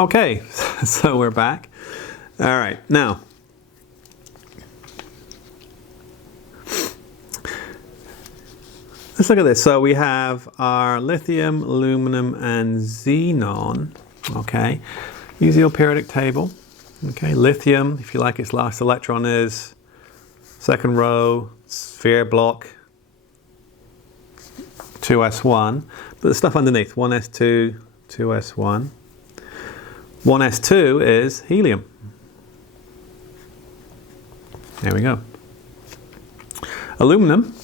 Okay, so we're back. All right, now, let's look at this. So we have our lithium, aluminum, and xenon. Okay, use your periodic table. Okay, lithium, if you like, its last electron is second row, sphere block, 2s1. But the stuff underneath, 1s2, 2s1. 1s2 is helium. There we go. Aluminum,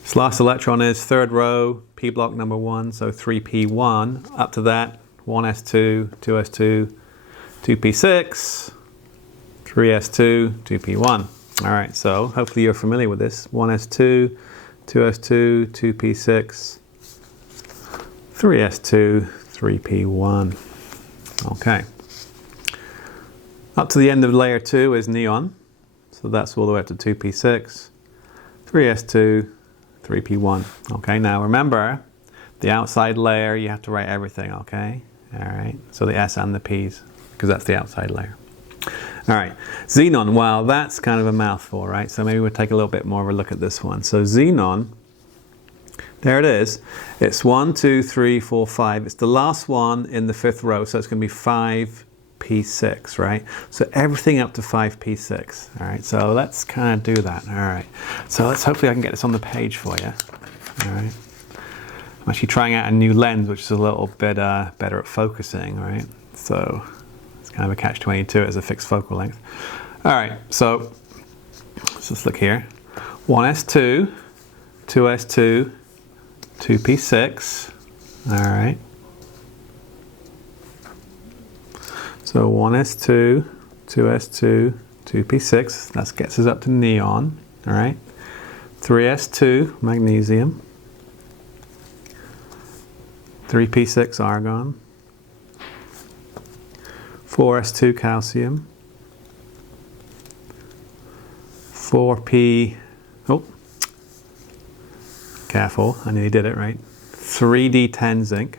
its last electron is third row, p block number 1, so 3p1. Up to that, 1s2, 2s2, 2p6, 3s2, 2p1. All right, so hopefully you're familiar with this. 1s2, 2s2, 2p6, 3s2, 3p1. Okay. Up to the end of layer 2 is neon. So that's all the way up to 2p6, 3s2, 3p1. Okay, now remember, the outside layer, you have to write everything, okay? All right, so the s and the p's, because that's the outside layer. All right, xenon, well, that's kind of a mouthful, right? So maybe we'll take a little bit more of a look at this one. So xenon, there it is. It's 1, 2, 3, 4, 5. It's the last one in the fifth row, so it's going to be 5p6, right? So everything up to 5p6. All right, so let's kind of do that. All right, so hopefully I can get this on the page for you. All right, I'm actually trying out a new lens, which is a little bit better at focusing, right? So it's kind of a catch-22 as a fixed focal length. All right, so let's just look here. 1s2, 2s2, 2p6. All right. So 1s2, 2s2, 2p6. That gets us up to neon. All right. 3s2, magnesium. 3p6, argon. 4s2, calcium. 4p, oh, careful, I nearly did it, right? 3d10 zinc.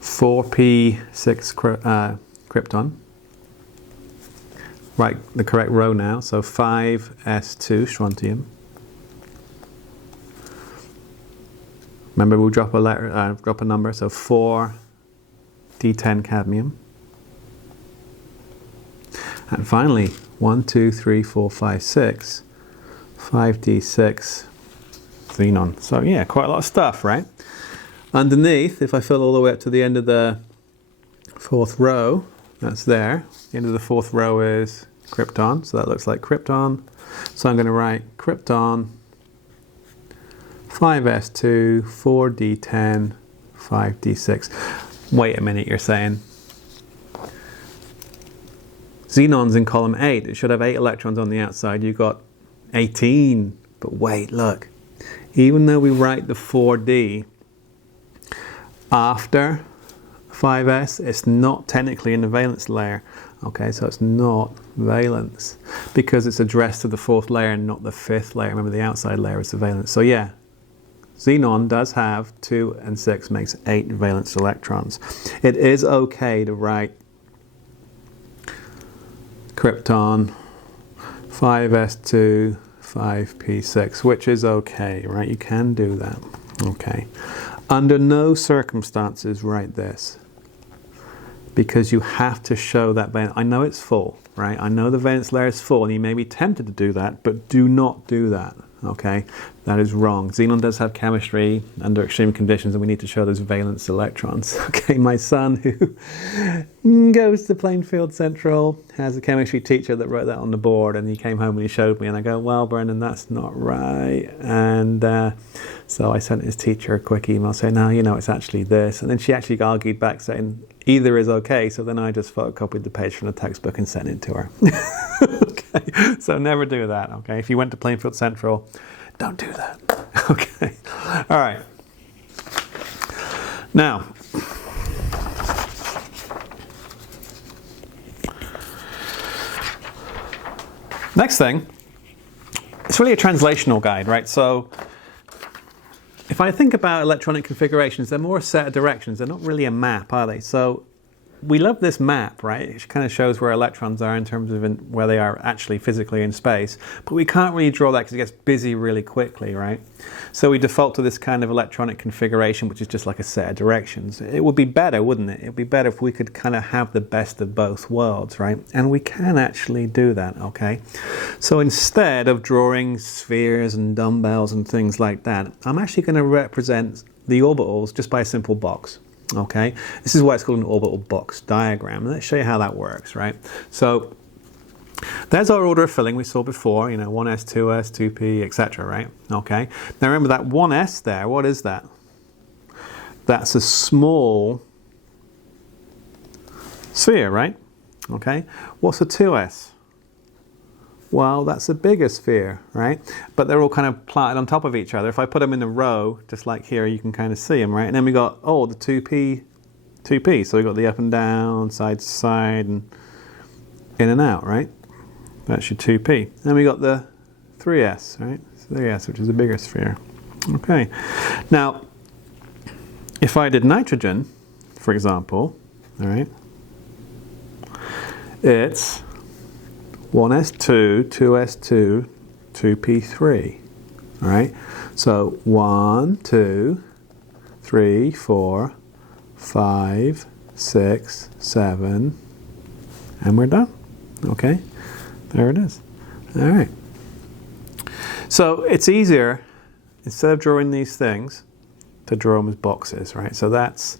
4p6 krypton. Right, the correct row now, so 5s2 strontium. Remember, we'll drop a letter, drop a number, so 4d10 cadmium. And finally, 1, 2, 3, 4, 5, 6, 5d6 xenon. So yeah, quite a lot of stuff, right? Underneath, if I fill all the way up to the end of the fourth row, that's there. The end of the fourth row is krypton, so that looks like krypton. So I'm going to write krypton, 5s2, 4d10, 5d6. Wait a minute, you're saying. Xenon's in column 8. It should have 8 electrons on the outside. You've got 18. But wait, look. Even though we write the 4d after 5s, it's not technically in the valence layer. Okay, so it's not valence because it's addressed to the fourth layer and not the fifth layer. Remember, the outside layer is the valence. So yeah, xenon does have 2 and 6 makes 8 valence electrons. It is okay to write krypton, 5s2, 5p6, which is okay, right? You can do that. Okay. Under no circumstances write this, because you have to show that valence. I know it's full, right? I know the valence layer is full, and you may be tempted to do that, but do not do that. Okay, that is wrong. Xenon does have chemistry under extreme conditions, and we need to show those valence electrons. Okay, my son, who goes to Plainfield Central, has a chemistry teacher that wrote that on the board, and he came home and he showed me, and I go, well, Brendan, that's not right. And so I sent his teacher a quick email saying, no, you know, it's actually this. And then she actually argued back saying, either is okay. So then I just photocopied the page from the textbook and sent it to her. Okay, so never do that, okay? If you went to Plainfield Central, don't do that, okay? All right. Now, next thing, it's really a translational guide, right? So if I think about electronic configurations, they're more a set of directions. They're not really a map, are they? So we love this map, right? It kind of shows where electrons are in terms of where they are actually physically in space. But we can't really draw that because it gets busy really quickly, right? So we default to this kind of electronic configuration, which is just like a set of directions. It would be better, wouldn't it? It would be better if we could kind of have the best of both worlds, right? And we can actually do that, okay? So instead of drawing spheres and dumbbells and things like that, I'm actually going to represent the orbitals just by a simple box. Okay, this is why it's called an orbital box diagram. Let's show you how that works, right? So there's our order of filling we saw before, you know, 1s, 2s, 2p, etc., right? Okay, now remember that 1s there, what is that? That's a small sphere, right? Okay, what's a 2s? Well, that's a bigger sphere, right? But they're all kind of planted on top of each other. If I put them in a row, just like here, you can kind of see them, right? And then we got, oh, the 2p. So we got the up and down, side to side, and in and out, right? That's your 2p. Then we got the 3s, right? 3s, which is a bigger sphere. Okay. Now, if I did nitrogen, for example, all right, it's 1s2, 2s2, 2p3. All right. So 1, 2, 3, 4, 5, 6, 7, and we're done. Okay. There it is. All right. So it's easier, instead of drawing these things, to draw them as boxes, right? So that's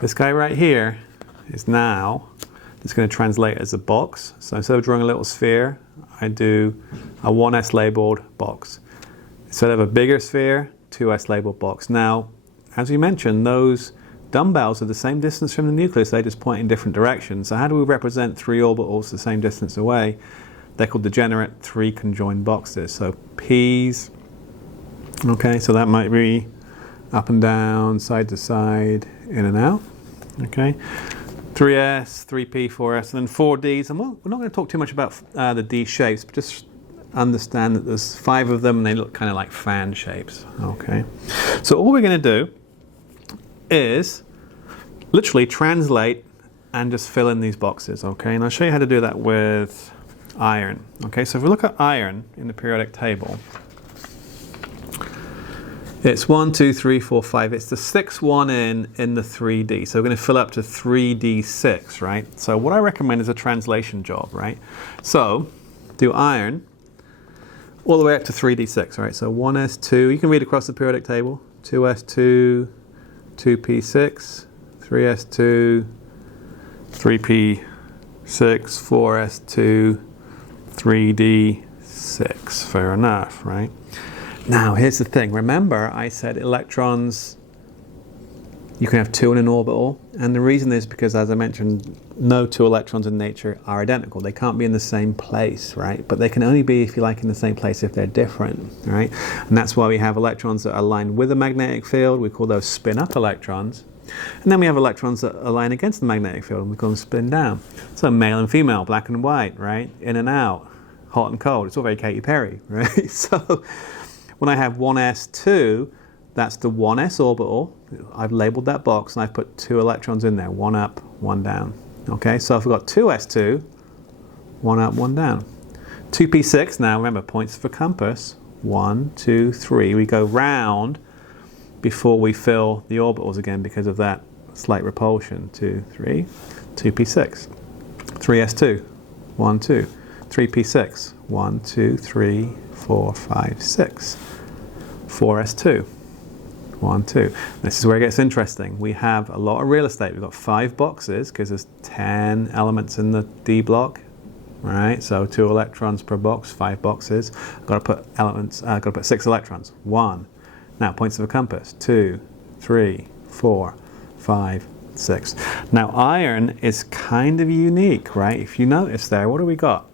this guy right here is now. It's going to translate as a box. So instead of drawing a little sphere, I do a 1s labeled box. Instead of a bigger sphere, 2s labeled box. Now, as we mentioned, those dumbbells are the same distance from the nucleus. They just point in different directions. So how do we represent three orbitals the same distance away? They're called degenerate three conjoined boxes. So P's, okay, so that might be up and down, side to side, in and out, okay. 3s, 3p, 4s, and then 4ds. And we're not going to talk too much about the D shapes, but just understand that there's 5 of them and they look kind of like fan shapes. Okay. So all we're going to do is literally translate and just fill in these boxes. Okay. And I'll show you how to do that with iron. Okay. So if we look at iron in the periodic table, it's 1, 2, 3, 4, 5. It's the 6th one in the 3D. So we're going to fill up to 3D6, right? So what I recommend is a translation job, right? So do iron all the way up to 3D6, right? So 1s2. You can read across the periodic table. 2s2, 2p6, 3s2, 3p6, 4s2, 3d6. Fair enough, right? Now, here's the thing. Remember, I said electrons, you can have 2 in an orbital. And the reason is because, as I mentioned, no 2 electrons in nature are identical. They can't be in the same place, right? But they can only be, if you like, in the same place if they're different, right? And that's why we have electrons that are aligned with a magnetic field. We call those spin-up electrons. And then we have electrons that align against the magnetic field, and we call them spin down. So male and female, black and white, right? In and out, hot and cold. It's all very Katy Perry, right? So when I have 1s2, that's the 1s orbital. I've labeled that box and I've put 2 electrons in there, 1 up, 1 down. Okay, so if we've got 2s2, 1 up, 1 down. 2p6, now remember, points of a compass, 1, 2, 3. We go round before we fill the orbitals again because of that slight repulsion. 2, 3, 2p6. 3s2, 1, 2. 3p6, 1, 2, 3, 4, 5, 6. 4s2, 1, 2. This is where it gets interesting. We have a lot of real estate. We've got 5 boxes because there's 10 elements in the D block. Right, so 2 electrons per box, 5 boxes. I've got to put elements. I've got to put 6 electrons. 1. Now points of a compass. 2, 3, 4, 5, 6. Now iron is kind of unique, right? If you notice there, what do we got?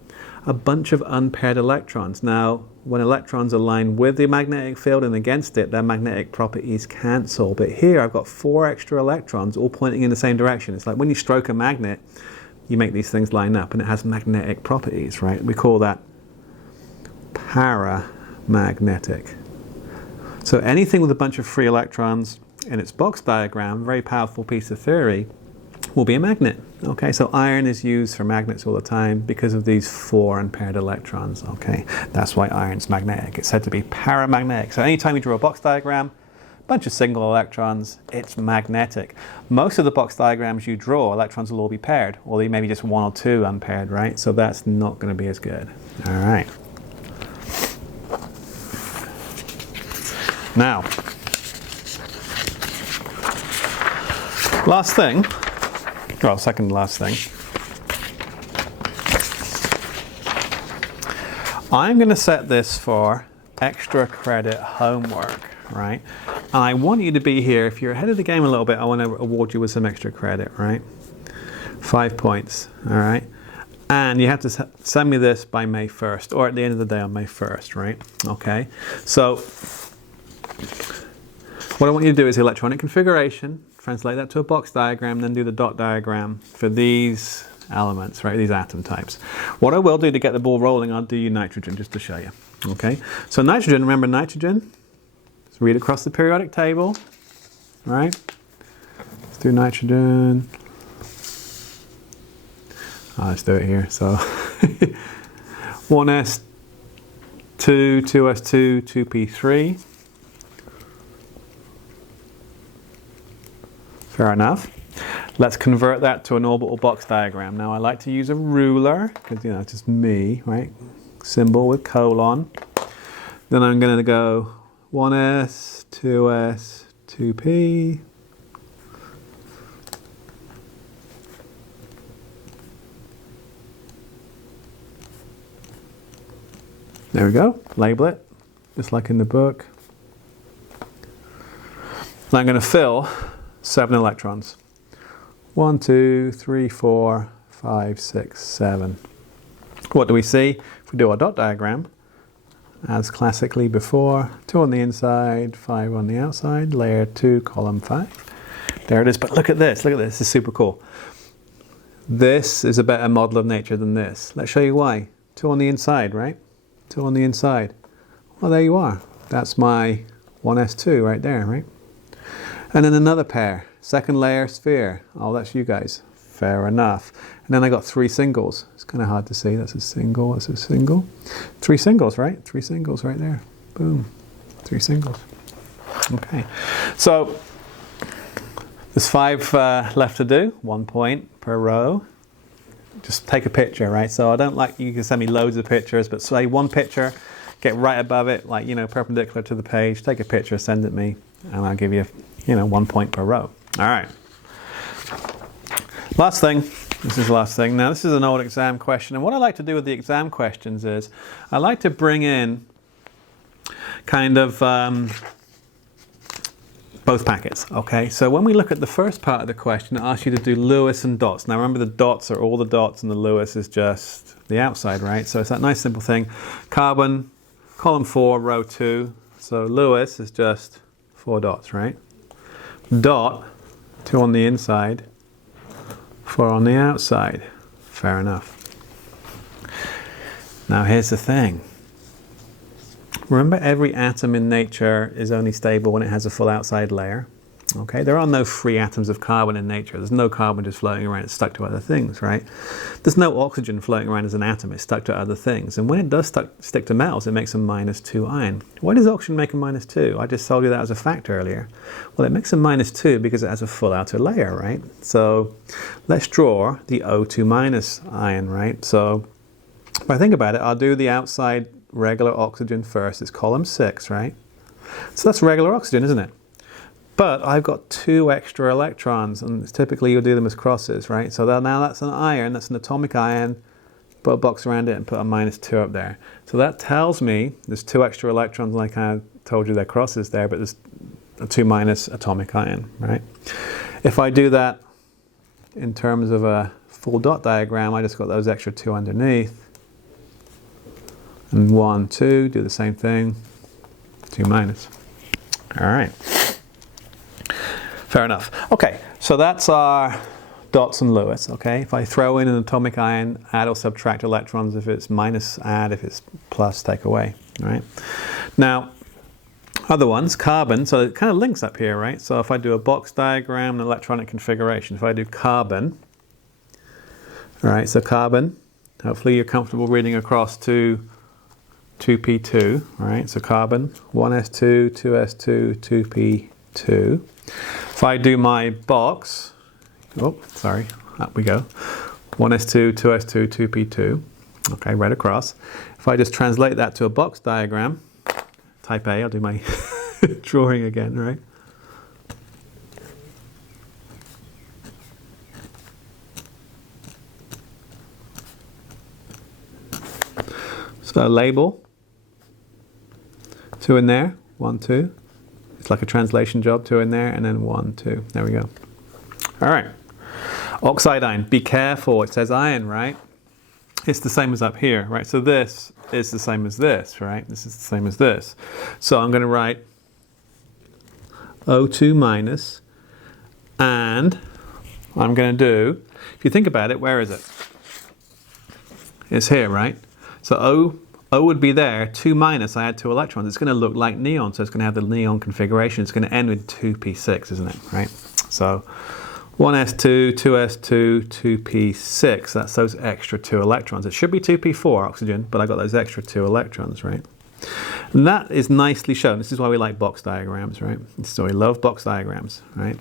A bunch of unpaired electrons. Now, when electrons align with the magnetic field and against it, their magnetic properties cancel. But here I've got 4 extra electrons all pointing in the same direction. It's like when you stroke a magnet, you make these things line up and it has magnetic properties, right? We call that paramagnetic. So anything with a bunch of free electrons in its box diagram, very powerful piece of theory, will be a magnet. Okay, so iron is used for magnets all the time because of these 4 unpaired electrons. Okay, that's why iron's magnetic. It's said to be paramagnetic. So anytime you draw a box diagram, bunch of single electrons, it's magnetic. Most of the box diagrams you draw, electrons will all be paired, or maybe just 1 or 2 unpaired, right? So that's not going to be as good. All right. Now, last thing, well, second to last thing. I'm going to set this for extra credit homework, right? And I want you to be here. If you're ahead of the game a little bit, I want to award you with some extra credit, right? 5 points, all right? And you have to send me this by May 1st, or at the end of the day on May 1st, right? Okay, so what I want you to do is electronic configuration, translate that to a box diagram, then do the dot diagram for these elements, right, these atom types. What I will do to get the ball rolling, I'll do you nitrogen just to show you. Okay, so nitrogen, remember nitrogen? Let's read across the periodic table, right? Let's do nitrogen. Let's do it here. So 1s2, 2s2, 2p3. Fair enough. Let's convert that to an orbital box diagram. Now I like to use a ruler, because you know, it's just me, right? Symbol with colon. Then I'm going to go 1s, 2s, 2p. There we go. Label it, just like in the book. And I'm going to fill 7 electrons. 1, 2, 3, 4, 5, 6, 7. What do we see? If we do our dot diagram, as classically before, 2 on the inside, 5 on the outside, layer 2, column 5. There it is. But look at this. Look at this. This is super cool. This is a better model of nature than this. Let's show you why. 2 on the inside, right? 2 on the inside. Well, there you are. That's my 1s2 right there, right? And then another pair, second layer sphere. Oh, that's you guys. Fair enough. And then I got 3 singles. It's kind of hard to see. That's a single, that's a single. 3 singles, right? 3 singles right there. Boom. 3 singles. Okay. So there's 5 left to do. 1 point per row. Just take a picture, right? So I don't like, you can send me loads of pictures, but say 1 picture, get right above it, like, you know, perpendicular to the page. Take a picture, send it me, and I'll give you, you know, 1 point per row. All right. Last thing. This is the last thing. Now, this is an old exam question, and what I like to do with the exam questions is I like to bring in kind of both packets, okay? So when we look at the first part of the question, it asks you to do Lewis and dots. Now, remember the dots are all the dots, and the Lewis is just the outside, right? So it's that nice simple thing. Carbon, column 4, row 2. So Lewis is just 4 dots, right? Dot, 2 on the inside, 4 on the outside. Fair enough. Now here's the thing. Remember, every atom in nature is only stable when it has a full outside layer. Okay, there are no free atoms of carbon in nature. There's no carbon just floating around, it's stuck to other things, right? There's no oxygen floating around as an atom, it's stuck to other things. And when it does stick to metals, it makes a -2 ion. Why does oxygen make a -2? I just told you that as a fact earlier. Well, it makes a -2 because it has a full outer layer, right? So let's draw the O2 minus ion, right? So if I think about it, I'll do the outside regular oxygen first. It's column 6, right? So that's regular oxygen, isn't it? But I've got 2 extra electrons, and typically you'll do them as crosses, right? So now that's an iron, that's an atomic ion, put a box around it and put a -2 up there. So that tells me there's 2 extra electrons, like I told you they're crosses there, but there's a 2 minus atomic ion, right? If I do that in terms of a full dot diagram, I just got those extra 2 underneath. And 1, 2, do the same thing, 2 minus. All right. Fair enough. Okay, so that's our dots and Lewis, okay? If I throw in an atomic ion, add or subtract electrons. If it's minus, add. If it's plus, take away, right? Now, Other ones, carbon, so it kind of links up here, right? So if I do a box diagram and electronic configuration, if I do carbon, all right, so carbon, hopefully you're comfortable reading across to 2p2, right? So carbon, 1s2, 2s2, 2p2. If I do my box, oh, sorry, up we go. 1s2, 2s2, 2p2. Okay, right across. If I just translate that to a box diagram, type A, I'll do my drawing again, right? So label, 2 in there, 1, 2. It's like a translation job, 2 in there, and then 1, 2. There we go. All right. Oxide ion, be careful, it says iron, right? It's the same as up here, right? So this is the same as this, right? This is the same as this. So I'm going to write O2 minus, and I'm going to do, if you think about it, where is it? It's here, right? So O would be there, 2 minus, I add 2 electrons. It's going to look like neon, so it's going to have the neon configuration. It's going to end with 2p6, isn't it, right? So 1s2, 2s2, 2p6, that's those extra 2 electrons. It should be 2p4 oxygen, but I got those extra 2 electrons, right? And that is nicely shown. This is why we like box diagrams, right? This is why we love box diagrams, right?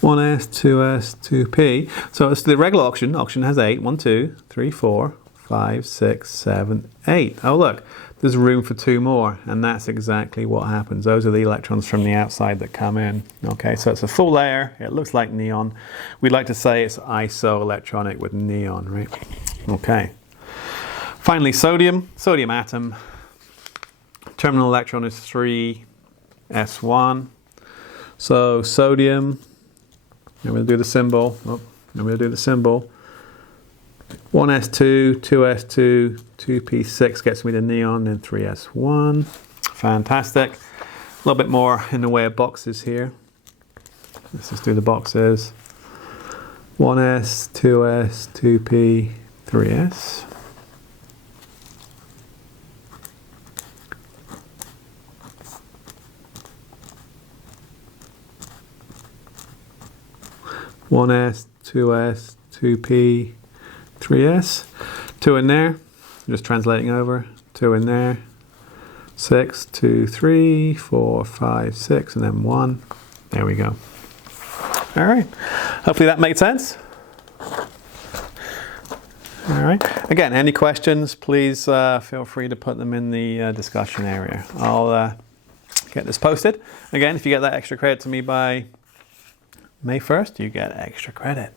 One S, 2S, 2P. So it's the regular oxygen. Oxygen has 8. 1, 2, 3, 4, 5, 6, 7, 8. Oh look, there's room for 2 more, and that's exactly what happens. Those are the electrons from the outside that come in. Okay, so it's a full layer. It looks like neon. We'd like to say it's isoelectronic with neon, right? Okay. Finally, sodium. Sodium atom. Terminal electron is 3s1. So sodium. I'm going to do the symbol. Oh, I'm going to do the symbol. 1s2, 2s2, 2p6 gets me the neon, and 3s1. Fantastic. A little bit more in the way of boxes here. Let's just do the boxes. 1s, 2s, 2p, 3s. One S, 2S, 2P, 3S. 2 in there, just translating over. 2 in there. 6, 2, 3, 4, 5, 6, and then 1. There we go. All right. Hopefully that made sense. All right. Again, any questions, please feel free to put them in the discussion area. I'll get this posted. Again, if you get that extra credit to me by May 1st, you get extra credit.